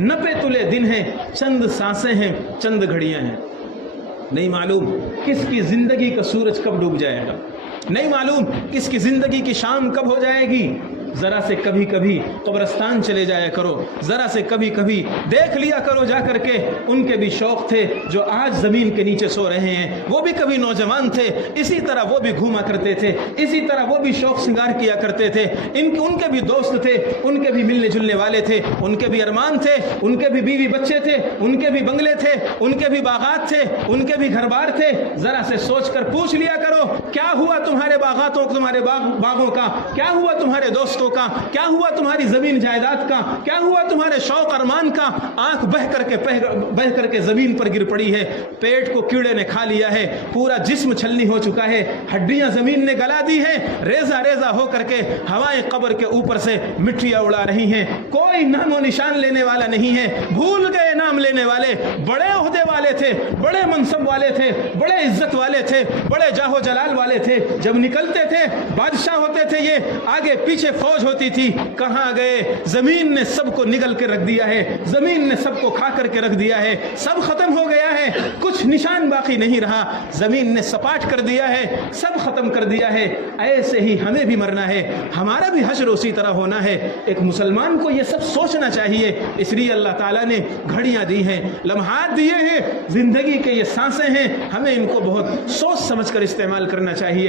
नपे तुले दिन हैं, चंद सांसें हैं, चंद घड़ियां हैं। नहीं मालूम किसकी जिंदगी का सूरज कब डूब जाएगा, नहीं मालूम किसकी जिंदगी की शाम कब हो जाएगी। जरा से कभी कभी कब्रिस्तान चले जाया करो, जरा से कभी कभी देख लिया करो जा करके, उनके भी शौक थे जो आज जमीन के नीचे सो रहे हैं, वो भी कभी नौजवान थे, इसी तरह वो भी घूमा करते थे, इसी तरह वो भी शौक श्रृंगार किया करते थे, उनके भी दोस्त थे, उनके भी मिलने जुलने वाले थे, उनके भी अरमान थे, उनके भी बीवी बच्चे थे, उनके भी बंगले थे, उनके भी बागात थे, उनके भी घर बार थे। जरा से सोच कर पूछ लिया करो, क्या हुआ तुम्हारे बागातों, तुम्हारे बागों का, क्या हुआ तुम्हारे दोस्तों का, क्या हुआ तुम्हारी जमीन जायदाद का, क्या हुआ तुम्हारे शौक अरमान का। आंख बह करके जमीन पर गिर पड़ी है, पेट को कीड़े ने खा लिया है, पूरा जिस्म छलनी हो चुका है, हड्डियां जमीन ने गला दी है, रेजा रेजा हो करके हवाएं कब्र के ऊपर से मिट्टियां उड़ा रही हैं, कोई नामो निशान लेने वाला नहीं है। भूल गए नाम लेने वाले, बड़े ओहदे वाले थे, बड़े मनसब वाले थे, बड़े इज्जत वाले थे, बड़े जाहो जलाल वाले थे, जब निकलते थे बादशाह होते थे, ये आगे पीछे फौज होती थी, कहां गए। जमीन ने सबको निगल के रख दिया है, जमीन ने सबको खा करके रख दिया है, सब खत्म हो गया है, कुछ निशान बाकी नहीं रहा, जमीन ने सपाट कर दिया है, सब खत्म कर दिया है। ऐसे ही हमें भी मरना है, हमारा भी हश्र उसी तरह होना है। एक मुसलमान को यह सब सोचना चाहिए, इसलिए अल्लाह ताला ने घड़ियां दी हैं, लम्हात दिए हैं, जिंदगी के ये सांसें हैं, हमें इनको बहुत सोच समझ कर इस्तेमाल करना चाहिए।